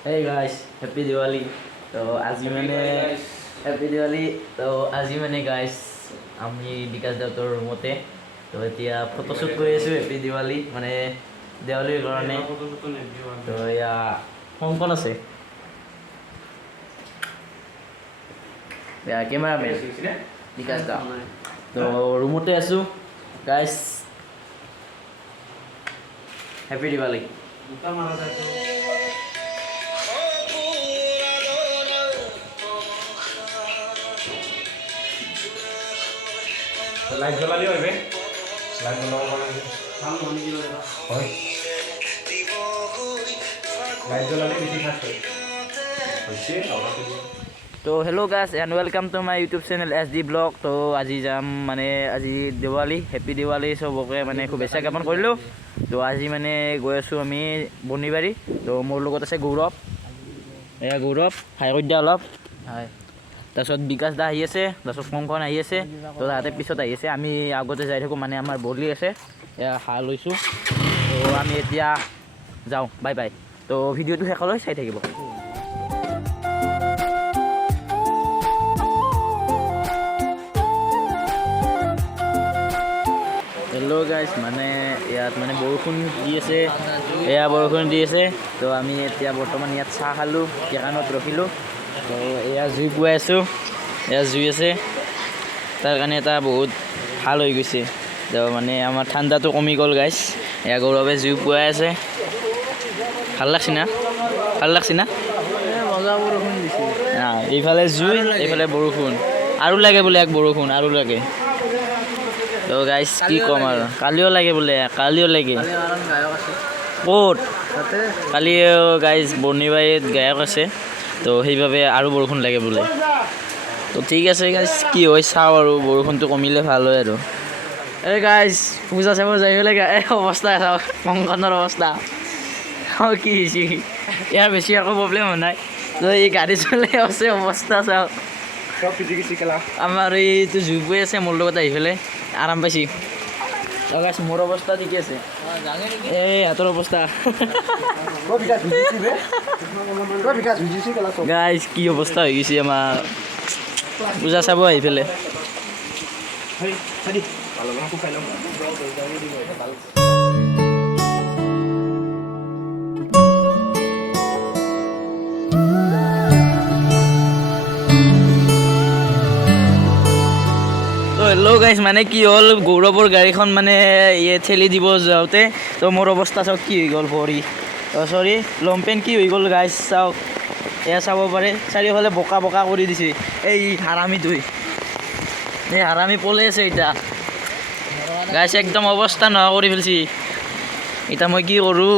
Hey guys, happy Diwali. তো আজি মানে happy Diwali. তো আজি মানে guys আমি বিকাশ দেউতৰ ৰুমতে তো এতিয়া ফটোশ্বুট কৰি আছোঁ happy Diwali মানে দেৱালীৰ কাৰণে তো এয়া কংকন আছে এয়া কেমেৰামেন বিকাশ দা তো ৰুমতে আছোঁ guys happy Diwali. লাইট জ্বলালি হইবে লাইট জ্বলাব পারে ভাল মনি কি লইবা হয় লাইট জ্বলালি বেশি খাস হইছে আওরা তো তো hello' guys and welcome to my YouTube channel S D blog তো আজি যাম মানে আজি দেৱালী হেপী দেৱালী চবকে মানে শুভেচ্ছা জ্ঞাপন কৰিলোঁ তো আজি মানে গৈ আছোঁ আমি বনিবাৰী তো মোৰ লগত আছে গৌৰৱ এয়া গৌৰৱ হাই কৰি দিয়া অলপ হয় তাৰপিছত বিকাশ দা আহি আছে তাৰপিছত কংকন আহি আছে তো তাহাঁতে পিছত আহি আছে আমি আগতে যাই থাকোঁ মানে আমাৰ বলি আছে এয়া হাঁহ লৈছোঁ তো আমি এতিয়া যাওঁ বাই বাই তো ভিডিঅ'টো শেষলৈ চাই থাকিব. হেল্ল' গাইজ মানে ইয়াত মানে বৰষুণ দি আছে এয়া বৰষুণ দি আছে তো আমি এতিয়া বৰ্তমান ইয়াত চাহ খালোঁ কেকানত ৰখিলোঁ তো এয়া জুই পুৱাই আছোঁ এয়া জুই আছে তাৰ কাৰণে এটা বহুত ভাল হৈ গৈছে তো মানে আমাৰ ঠাণ্ডাটো কমি গ'ল গাইজ এয়া গৌৰৱে জুই পুৱাই আছে ভাল লাগছি না মজা বৰষুণ দিছে এইফালে জুই এইফালে বৰষুণ আৰু লাগে বোলে এক বৰষুণ আৰু লাগে তো গাইজ কি ক'ম আৰু কালিও লাগে বোলে কালিও লাগে ক'ত কালি গাইজ বৰ্ণিবাৰীত গায়ক আছে তো সেইবাবে আৰু বৰষুণ লাগে বোলে তো ঠিক আছে গাইজ কি হয় চাওঁ আৰু বৰষুণটো কমিলে ভাল হয় আৰু এই গাইজ পূজা চাব যাই পেলাই এই অৱস্থা চাওক কংকনৰ অৱস্থা অঁ কি হৈছে ইয়াৰ বেছি একো প্ৰব্লেম হোৱা নাই তো এই গাড়ী চলাই আছে অৱস্থা চাওক আমাৰ এইটো জুই পৰি আছে মোৰ লগত আহি পেলাই আৰাম পাইছি মোৰ অৱস্থা ঠিকে আছে এই হাতৰ অৱস্থা গাইজ কি অৱস্থা হৈ গৈছে আমাৰ পূজা চাব আহি পেলাই হেল্ল' গাইজ মানে কি হ'ল গৌৰৱৰ গাড়ীখন মানে ঠেলি দিব যাওঁতে তো মোৰ অৱস্থা চাওক কি হৈ গ'ল ভৰি চৰি লংপেণ্ট কি হৈ গ'ল গাইজ চাওক এয়া চাব পাৰে চাৰিওফালে বোকা বোকা কৰি দিছে এই হাৰামিটোৱে এই হাৰামি পলাই আছে এতিয়া গাইজ একদম অৱস্থা নোহোৱা কৰি ফেলছি এতিয়া মই কি কৰোঁ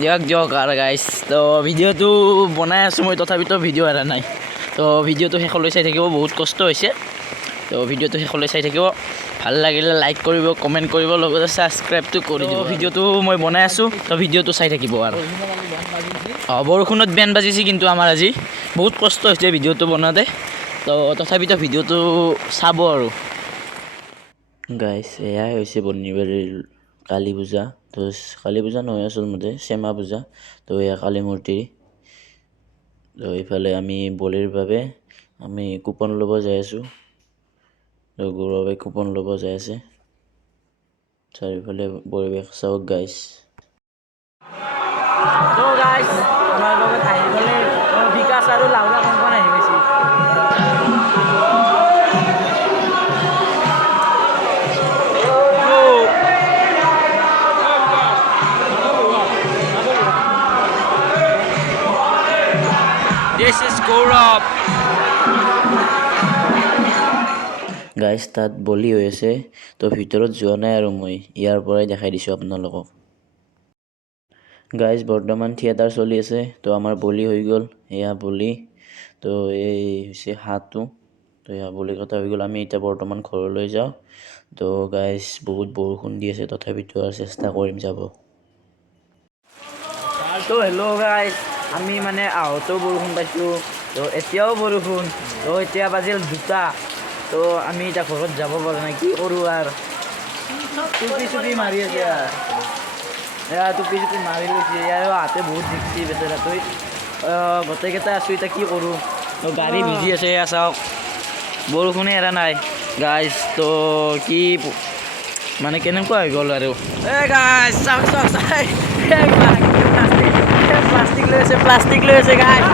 দিয়ক আৰু গাইজ তো ভিডিঅ'টো বনাই আছোঁ মই তথাপিতো ভিডিঅ' এৰা নাই তো ভিডিঅ'টো শেষলৈ চাই থাকিব বহুত কষ্ট হৈছে তো ভিডিঅ'টো শেষলৈ চাই থাকিব ভাল লাগিলে লাইক কৰিব কমেণ্ট কৰিব লগতে ছাবস্ক্ৰাইবটো কৰি দিব ভিডিঅ'টো মই বনাই আছোঁ তো ভিডিঅ'টো চাই থাকিব আৰু বৰষুণত বেন বাজিছে কিন্তু আমাৰ আজি বহুত কষ্ট হৈছে ভিডিঅ'টো বনাওঁতে তো তথাপিতো ভিডিঅ'টো চাব আৰু গাইজ এয়াই হৈছে বৰ্ণিবাৰীৰ কালী পূজা তো কালী পূজা নহয় আচলতে শ্যামা পূজা তো এয়া কালী মূৰ্তি তো এইফালে আমি বলিৰ বাবে আমি কুপন ল'ব যাই আছোঁ তো গৌৰৱে কুপন ল'ব যাই আছে চাৰিওফালে পৰিৱেশ চাওক গাইজ তো গাইজ আমাৰ লগত আহি গ'লে বিকাশ আৰু লাউৰা কংকন আহি পাইছে This is Gaurav. গাইজ তাত বলি হৈ আছে তো ভিতৰত যোৱা নাই আৰু মই ইয়াৰ পৰাই দেখাই দিছোঁ আপোনালোকক গাইজ বৰ্তমান থিয়েটাৰ চলি আছে তো আমাৰ বলি হৈ গ'ল এয়া বলি তো এই হৈছে হাঁহটো তো এয়া বলি কটা হৈ গ'ল আমি এতিয়া বৰ্তমান ঘৰলৈ যাওঁ তো গাইজ বহুত বৰষুণ দি আছে তথাপিতো আৰু চেষ্টা কৰিম যাব তো হেল্ল' গাইজ আমি মানে আহোঁতেও বৰষুণ পাইছোঁ তো এতিয়াও বৰষুণ তো এতিয়া বাজিল 2টা তো আমি এতিয়া ঘৰত যাব পৰা নাই কি কৰোঁ আৰু টুপি চুপি মাৰি আছে এয়া টুপি চুপি মাৰি লৈছে ইয়াৰ হাতে বহুত জিকছি বেচেৰাটোই গোটেইকেইটা আছোঁ এতিয়া কি কৰোঁ গাড়ী ভিজি আছে এয়া চাওক বৰষুণে এৰা নাই গাইজ তো কি মানে কেনেকুৱা হৈ গ'ল আৰু গাইজ চাওক চাওক চাই প্লাষ্টিক লৈ আছে গাইজ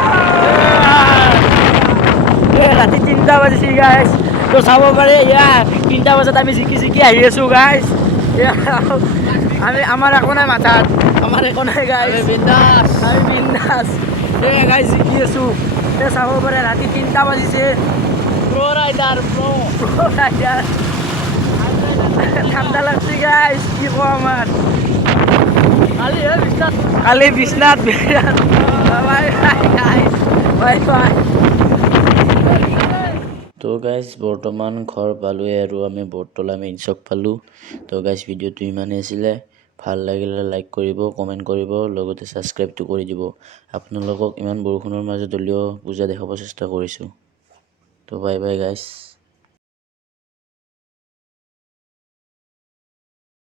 ৰাতি 3টা বাজিছে গাইজ তো চাব পাৰে ইয়াৰ 3টা বজাত আমি জিকি আহি আছোঁ গাইজ আমি আমাৰ একো নাই মাথাত আমাৰ একো নাই গাইজ আমি বিন্দাছ গাইজ জিকি আছোঁ চাব পাৰে ৰাতি 3টা বাজিছে ঠাণ্ডা লাগছে গাইজ কি কওঁ আমাৰ কালি বিশ্বনাথ বিৰাট বাই বাই বাই তো গাইজ বৰ্তমান ঘৰ পালোঁৱে আৰু আমি বৰতলা মেইন চক পালোঁ তো গাইজ ভিডিঅ'টো ইমানেই আছিলে ভাল লাগিলে লাইক কৰিব কমেণ্ট কৰিব লগতে ছাবস্ক্ৰাইবটো কৰি দিব আপোনালোকক ইমান বৰষুণৰ মাজত হ'লেও পূজা দেখাব চেষ্টা কৰিছোঁ তো বাই বাই গাইজ